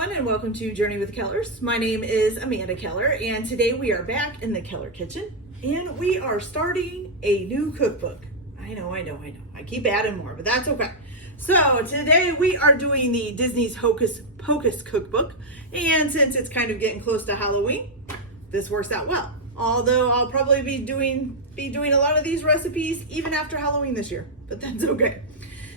everyone, and welcome to Journey with Kellers. My name is Amanda Keller, and today we are back in the Keller kitchen, and we are starting a new cookbook. I know. I keep adding more, but that's okay. So today we are doing the Disney's Hocus Pocus Cookbook, and since it's kind of getting close to Halloween, this works out well. Although I'll probably be doing a lot of these recipes even after Halloween this year, but that's okay.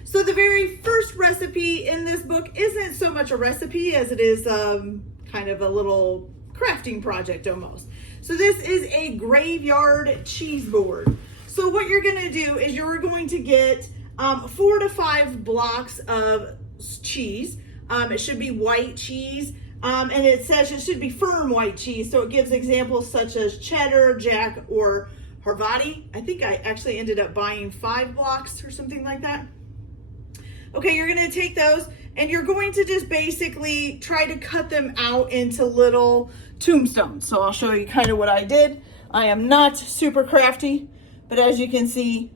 So the very first recipe in this book isn't so much a recipe as it is kind of a little crafting project almost. So this is a graveyard cheese board. So what you're going to do is you're going to get 4 to 5 blocks of cheese. It should be white cheese, and it says it should be firm white cheese. So it gives examples such as cheddar, jack, or Havarti. I think I actually ended up buying 5 blocks or something like that. Okay, you're going to take those and you're going to just basically try to cut them out into little tombstones. So I'll show you kind of what I did. I am not super crafty, but as you can see,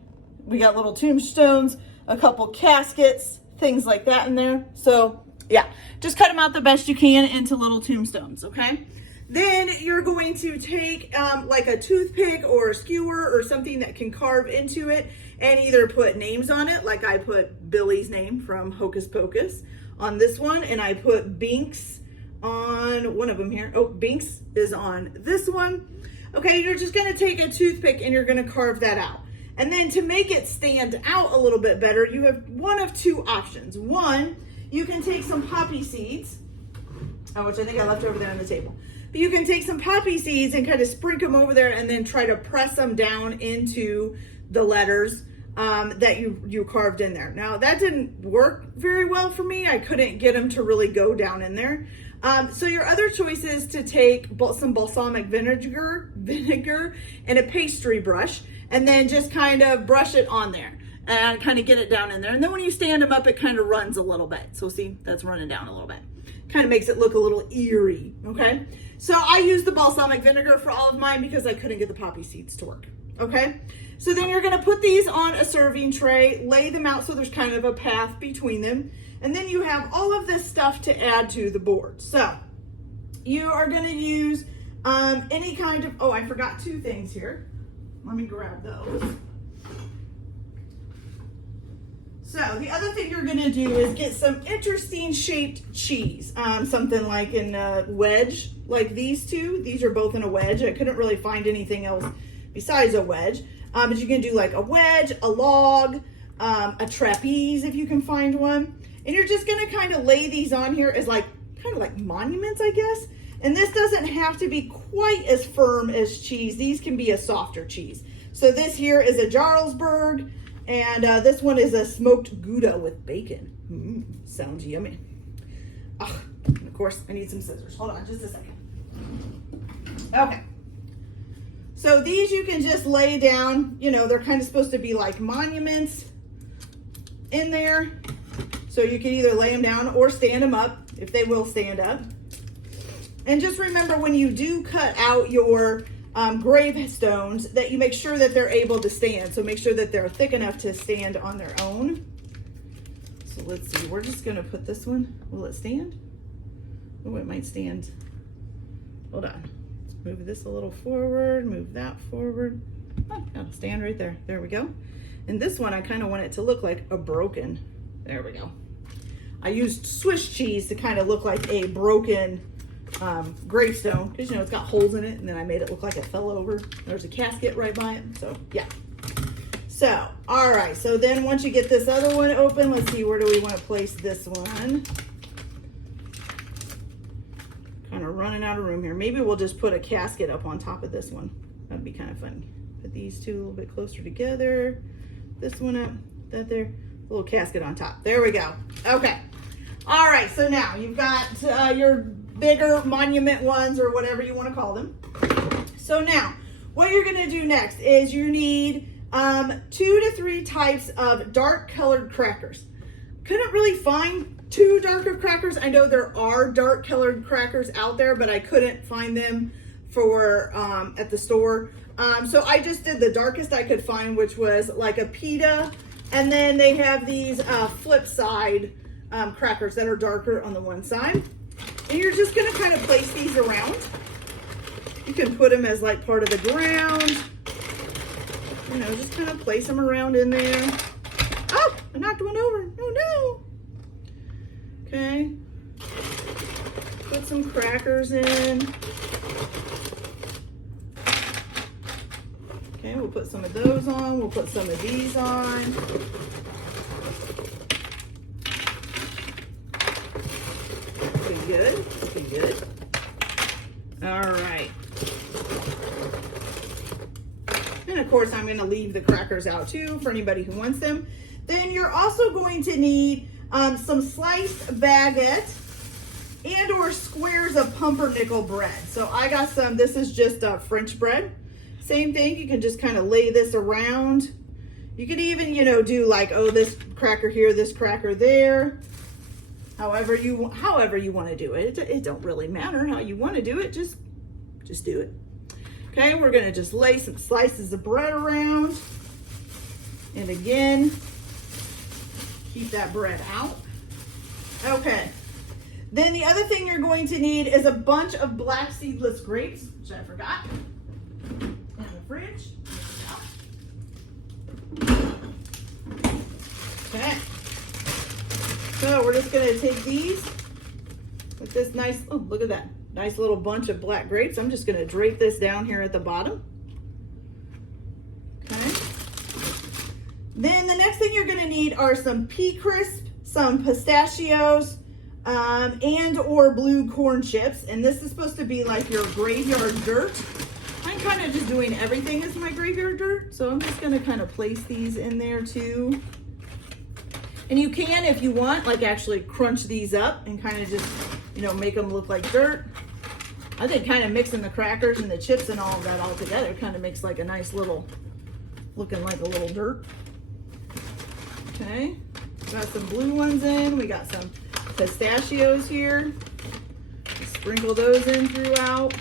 we got little tombstones, a couple caskets, things like that in there. So yeah, just cut them out the best you can into little tombstones, okay? Then you're going to take like a toothpick or a skewer or something that can carve into it and either put names on it, like I put Billy's name from Hocus Pocus on this one, and I put Binks on one of them here. Oh, Binks is on this one. Okay, you're just gonna take a toothpick and you're gonna carve that out. And then to make it stand out a little bit better, you have one of 2 options. One, you can take some poppy seeds, which I think I left over there on the table. But you can take some poppy seeds and kind of sprinkle them over there and then try to press them down into the letters that you carved in there. Now that didn't work very well for me. I couldn't get them to really go down in there. So your other choice is to take some balsamic vinegar and a pastry brush and then just kind of brush it on there and kind of get it down in there. And then when you stand them up, it kind of runs a little bit. So see, that's running down a little bit. Kind of makes it look a little eerie, okay? So I used the balsamic vinegar for all of mine because I couldn't get the poppy seeds to work, okay? So then you're gonna put these on a serving tray, lay them out so there's kind of a path between them, and then you have all of this stuff to add to the board. So you are gonna use any kind of, oh, I forgot 2 things here. Let me grab those. So the other thing you're gonna do is get some interesting shaped cheese, something like in a wedge, like these 2. These are both in a wedge. I couldn't really find anything else besides a wedge. But you can do like a wedge, a log, a trapeze if you can find one. And you're just gonna kind of lay these on here as like, kind of like monuments, I guess. And this doesn't have to be quite as firm as cheese. These can be a softer cheese. So this here is a Jarlsberg, and this one is a smoked Gouda with bacon. Sounds yummy. Oh, of course, I need some scissors. Hold on just a second. Okay. So these you can just lay down, you know, they're kind of supposed to be like monuments in there. So you can either lay them down or stand them up, if they will stand up. And just remember when you do cut out your gravestones that you make sure that they're able to stand. So make sure that they're thick enough to stand on their own. So let's see, we're just gonna put this one, will it stand? Oh, it might stand. Hold on. Move this a little forward, move that forward. Oh, it'll stand right there. There we go. And this one, I kind of want it to look like a broken. There we go. I used Swiss cheese to kind of look like a broken gravestone because, you know, it's got holes in it, and then I made it look like it fell over. There's a casket right by it. So, yeah. So, all right. So then once you get this other one open, let's see, where do we want to place this one? Kind of running out of room here. Maybe we'll just put a casket up on top of this one. That'd be kind of fun. Put these 2 a little bit closer together. This one up, that there, a little casket on top. There we go. Okay. All right, so now you've got your bigger monument ones or whatever you want to call them. So now what you're going to do next is you need 2 to 3 types of dark colored crackers. Couldn't really find 2 darker crackers. I know there are dark colored crackers out there, but I couldn't find them for at the store. So I just did the darkest I could find, which was like a pita. And then they have these flip side crackers that are darker on the one side. And you're just gonna kind of place these around. You can put them as like part of the ground. You know, just kind of place them around in there. Oh, I knocked one over. Oh no. Okay. Put some crackers in. Okay, we'll put some of those on. We'll put some of these on. Pretty good. Pretty good. All right. And of course, I'm going to leave the crackers out too for anybody who wants them. Then you're also going to need some sliced baguette and or squares of pumpernickel bread. So I got some. This is just French bread. Same thing. You can just kind of lay this around. You could even, you know, do like, oh, this cracker here, this cracker there. However you want to do it. It don't really matter how you want to do it. Just do it. Okay, we're gonna just lay some slices of bread around. And again, keep that bread out. Okay. Then the other thing you're going to need is a bunch of black seedless grapes, which I forgot, in the fridge. Okay. So we're just gonna take these with this nice, oh, look at that. Nice little bunch of black grapes. I'm just gonna drape this down here at the bottom. Okay. Then the next thing you're gonna need are some pea crisp, some pistachios, and or blue corn chips. And this is supposed to be like your graveyard dirt. I'm kind of just doing everything as my graveyard dirt. So I'm just gonna kind of place these in there too. And you can, if you want, like actually crunch these up and kind of just, you know, make them look like dirt. I think kind of mixing the crackers and the chips and all of that all together kind of makes like a nice little, looking like a little dirt. Okay, got some blue ones in. We got some pistachios here. Sprinkle those in throughout.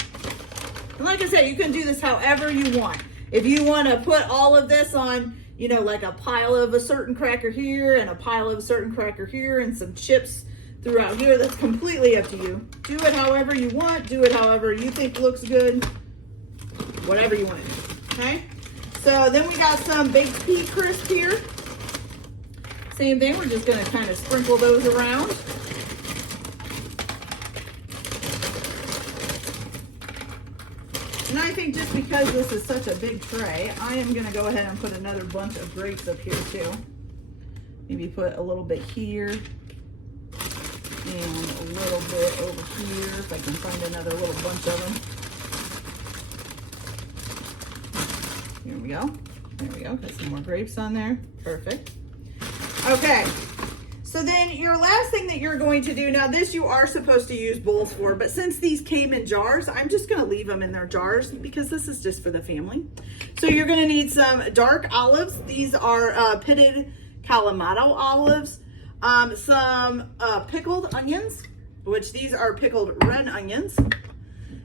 And like I said, you can do this however you want. If you want to put all of this on, you know, like a pile of a certain cracker here and a pile of a certain cracker here and some chips throughout here, that's completely up to you. Do it however you want. Do it however you think looks good. Whatever you want to do. Okay. So then we got some baked pea crisp here. Same thing. We're just going to kind of sprinkle those around. And I think just because this is such a big tray, I am going to go ahead and put another bunch of grapes up here too. Maybe put a little bit here. And a little bit over here, if I can find another little bunch of them. Here we go. There we go. Got some more grapes on there. Perfect. Okay. So then your last thing that you're going to do, now this you are supposed to use bowls for, but since these came in jars, I'm just going to leave them in their jars because this is just for the family. So you're going to need some dark olives. These are pitted Kalamata olives. Some pickled onions, which these are pickled red onions.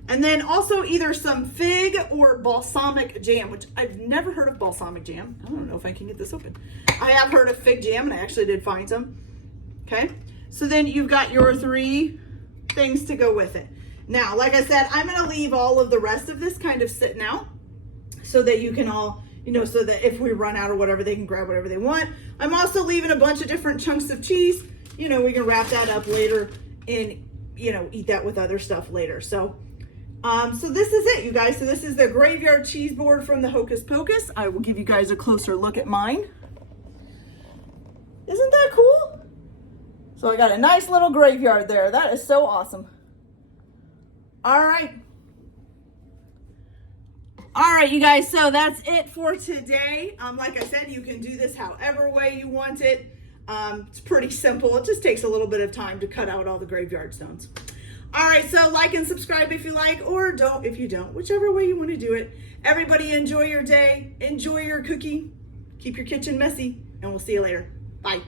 And then also either some fig or balsamic jam, which I've never heard of balsamic jam. I don't know if I can get this open. I have heard of fig jam, and I actually did find some. Okay, so then you've got your 3 things to go with it. Now, like I said, I'm going to leave all of the rest of this kind of sitting out so that you can all, you know, so that if we run out or whatever, they can grab whatever they want. I'm also leaving a bunch of different chunks of cheese. You know, we can wrap that up later and, you know, eat that with other stuff later. So, so this is it, you guys. So this is the graveyard cheese board from the Hocus Pocus. I will give you guys a closer look at mine. Isn't that cool? So I got a nice little graveyard there. That is so awesome. All right. All right, you guys, so that's it for today. Like I said, you can do this however way you want it. It's pretty simple. It just takes a little bit of time to cut out all the graveyard stones. All right, so like and subscribe if you like, or don't if you don't, whichever way you want to do it. Everybody enjoy your day. Enjoy your cooking. Keep your kitchen messy, and we'll see you later. Bye.